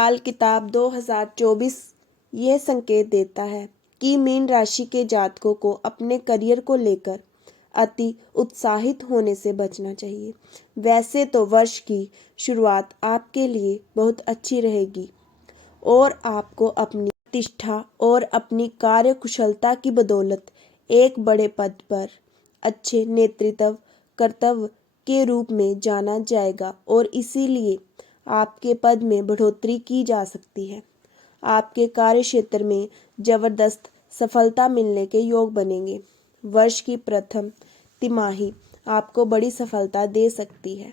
लाल किताब 2024 ये संकेत देता है कि मीन राशि के जातकों को अपने करियर को लेकर अति उत्साहित होने से बचना चाहिए। वैसे तो वर्ष की शुरुआत आपके लिए बहुत अच्छी रहेगी और आपको अपनी प्रतिष्ठा और अपनी कार्य कुशलता की बदौलत एक बड़े पद पर अच्छे नेतृत्व कर्तव्य के रूप में जाना जाएगा और इसीलिए आपके पद में बढ़ोतरी की जा सकती है। आपके कार्य क्षेत्र में जबरदस्त सफलता मिलने के योग बनेंगे। वर्ष की प्रथम तिमाही आपको बड़ी सफलता दे सकती है।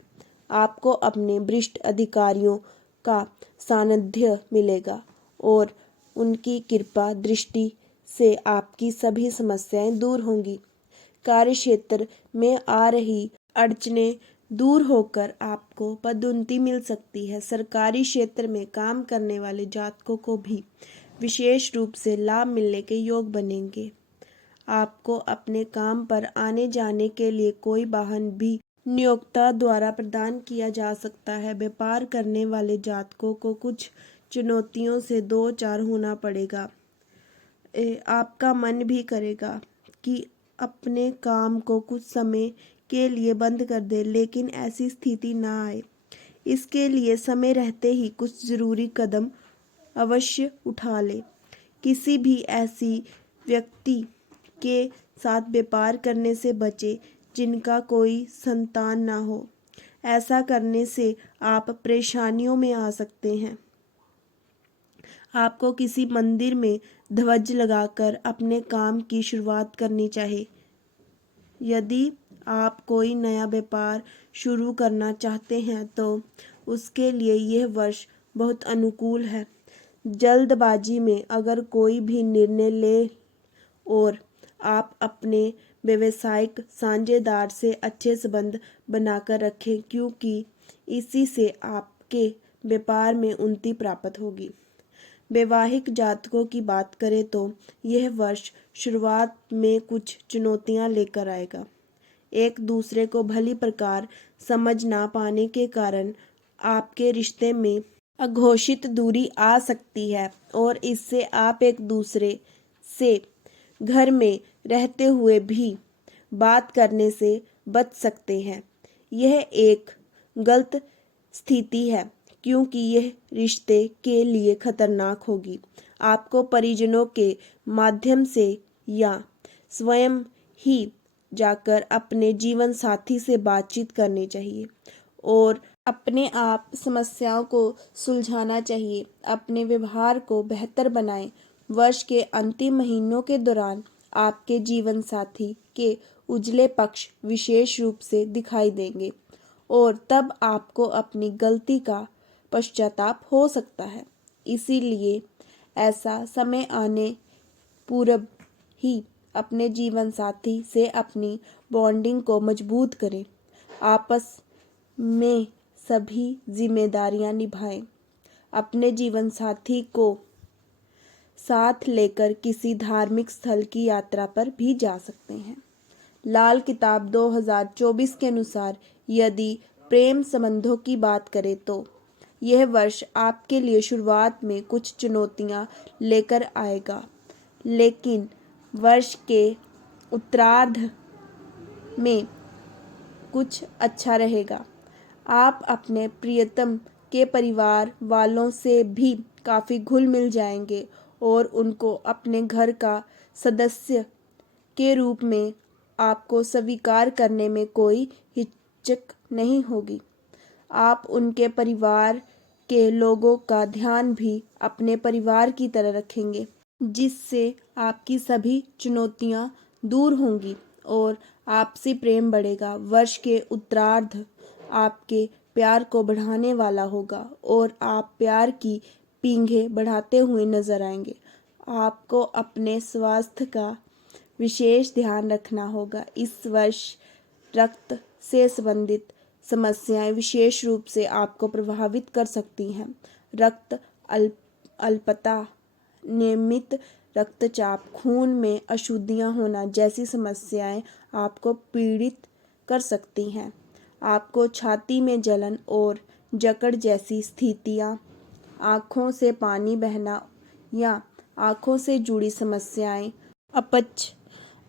आपको अपने वरिष्ठ अधिकारियों का सानिध्य मिलेगा और उनकी कृपा दृष्टि से आपकी सभी समस्याएं दूर होंगी। कार्य क्षेत्र में आ रही अड़चनें दूर होकर आपको पदोन्नति मिल सकती है। सरकारी क्षेत्र में काम करने वाले जातकों को भी विशेष रूप से लाभ मिलने के योग बनेंगे। आपको अपने काम पर आने जाने के लिए कोई वाहन भी नियोक्ता द्वारा प्रदान किया जा सकता है। व्यापार करने वाले जातकों को कुछ चुनौतियों से दो चार होना पड़ेगा। आपका मन भी करेगा कि अपने काम को कुछ समय के लिए बंद कर दे, लेकिन ऐसी स्थिति ना आए। इसके लिए समय रहते ही कुछ जरूरी कदम अवश्य उठा ले। किसी भी ऐसी व्यक्ति के साथ व्यापार करने से बचे जिनका कोई संतान ना हो। ऐसा करने से आप परेशानियों में आ सकते हैं। आपको किसी मंदिर में ध्वज लगाकर अपने काम की शुरुआत करनी चाहिए। यदि आप कोई नया व्यापार शुरू करना चाहते हैं तो उसके लिए यह वर्ष बहुत अनुकूल है। जल्दबाजी में अगर कोई भी निर्णय ले और आप अपने व्यवसायिक साझेदार से अच्छे संबंध बनाकर रखें, क्योंकि इसी से आपके व्यापार में उन्नति प्राप्त होगी। वैवाहिक जातकों की बात करें तो यह वर्ष शुरुआत में कुछ चुनौतियां लेकर आएगा। एक दूसरे को भली प्रकार समझ ना पाने के कारण आपके रिश्ते में अघोषित दूरी आ सकती है और इससे आप एक दूसरे से घर में रहते हुए भी बात करने से बच सकते हैं। यह एक गलत स्थिति है क्योंकि यह रिश्ते के लिए खतरनाक होगी। आपको परिजनों के माध्यम से या स्वयं ही जाकर अपने जीवन साथी से बातचीत करनी चाहिए और अपने आप समस्याओं को सुलझाना चाहिए। अपने व्यवहार को बेहतर बनाएं। वर्ष के अंतिम महीनों के दौरान आपके जीवन साथी के उजले पक्ष विशेष रूप से दिखाई देंगे और तब आपको अपनी गलती का पश्चाताप हो सकता है। इसीलिए ऐसा समय आने पूर्व ही अपने जीवन साथी से अपनी बॉन्डिंग को मजबूत करें। आपस में सभी जिम्मेदारियां निभाएं। अपने जीवन साथी को साथ लेकर किसी धार्मिक स्थल की यात्रा पर भी जा सकते हैं। लाल किताब 2024 के अनुसार यदि प्रेम संबंधों की बात करें तो यह वर्ष आपके लिए शुरुआत में कुछ चुनौतियां लेकर आएगा, लेकिन वर्ष के उत्तरार्ध में कुछ अच्छा रहेगा। आप अपने प्रियतम के परिवार वालों से भी काफ़ी घुल मिल जाएंगे और उनको अपने घर का सदस्य के रूप में आपको स्वीकार करने में कोई हिचक नहीं होगी। आप उनके परिवार के लोगों का ध्यान भी अपने परिवार की तरह रखेंगे, जिससे आपकी सभी चुनौतियां दूर होंगी और आपसी प्रेम बढ़ेगा। वर्ष के उत्तरार्ध आपके प्यार को बढ़ाने वाला होगा और आप प्यार की पींघें बढ़ाते हुए नजर आएंगे। आपको अपने स्वास्थ्य का विशेष ध्यान रखना होगा। इस वर्ष रक्त से संबंधित समस्याएं विशेष रूप से आपको प्रभावित कर सकती हैं। रक्त अल्पता, नियमित रक्तचाप, खून में अशुद्धियां होना जैसी समस्याएं आपको पीड़ित कर सकती हैं। आपको छाती में जलन और जकड़ जैसी स्थितियां आँखों से पानी बहना या आँखों से जुड़ी समस्याएं, अपच,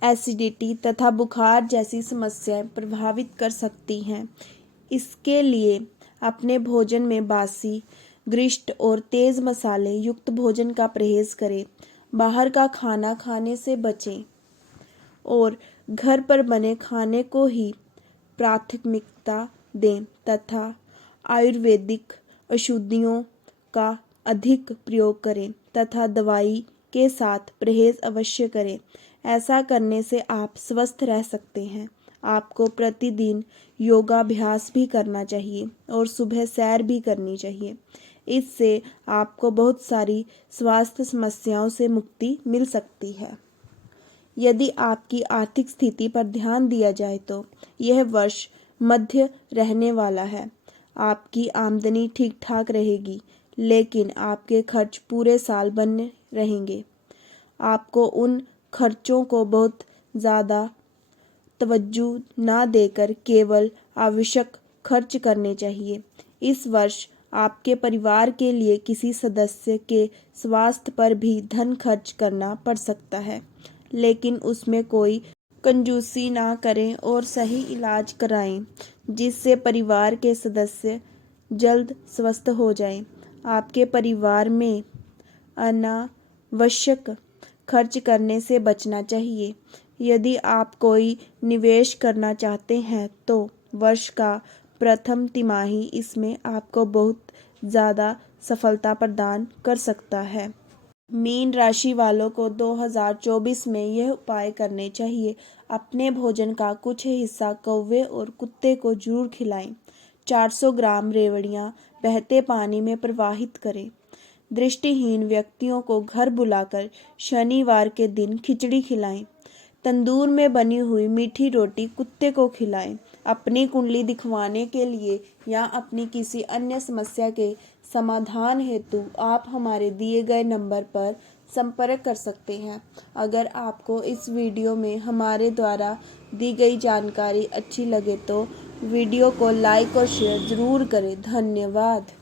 एसिडिटी तथा बुखार जैसी समस्याएं प्रभावित कर सकती हैं। इसके लिए अपने भोजन में बासी, ग्रिष्ट और तेज़ मसाले युक्त भोजन का परहेज करें। बाहर का खाना खाने से बचें और घर पर बने खाने को ही प्राथमिकता दें तथा आयुर्वेदिक औषधियों का अधिक प्रयोग करें तथा दवाई के साथ परहेज अवश्य करें। ऐसा करने से आप स्वस्थ रह सकते हैं। आपको प्रतिदिन योगाभ्यास भी करना चाहिए और सुबह सैर भी करनी चाहिए। इससे आपको बहुत सारी स्वास्थ्य समस्याओं से मुक्ति मिल सकती है। यदि आपकी आर्थिक स्थिति पर ध्यान दिया जाए तो यह वर्ष मध्य रहने वाला है। आपकी आमदनी ठीक ठाक रहेगी, लेकिन आपके खर्च पूरे साल बने रहेंगे। आपको उन खर्चों को बहुत ज़्यादा तवज्जो ना देकर केवल आवश्यक खर्च करने चाहिए। इस वर्ष आपके परिवार के लिए किसी सदस्य के स्वास्थ्य पर भी धन खर्च करना पड़ सकता है, लेकिन उसमें कोई कंजूसी ना करें और सही इलाज कराएं, जिससे परिवार के सदस्य जल्द स्वस्थ हो जाएं। आपके परिवार में अनावश्यक खर्च करने से बचना चाहिए। यदि आप कोई निवेश करना चाहते हैं तो वर्ष का प्रथम तिमाही इसमें आपको बहुत ज़्यादा सफलता प्रदान कर सकता है। मीन राशि वालों को 2024 में यह उपाय करने चाहिए। अपने भोजन का कुछ हिस्सा कौवे और कुत्ते को जरूर खिलाएं। 400 ग्राम रेवड़ियां बहते पानी में प्रवाहित करें। दृष्टिहीन व्यक्तियों को घर बुलाकर शनिवार के दिन खिचड़ी खिलाएं। तंदूर में बनी हुई मीठी रोटी कुत्ते को खिलाएं। अपनी कुंडली दिखवाने के लिए या अपनी किसी अन्य समस्या के समाधान हेतु आप हमारे दिए गए नंबर पर संपर्क कर सकते हैं। अगर आपको इस वीडियो में हमारे द्वारा दी गई जानकारी अच्छी लगे तो वीडियो को लाइक और शेयर ज़रूर करें। धन्यवाद।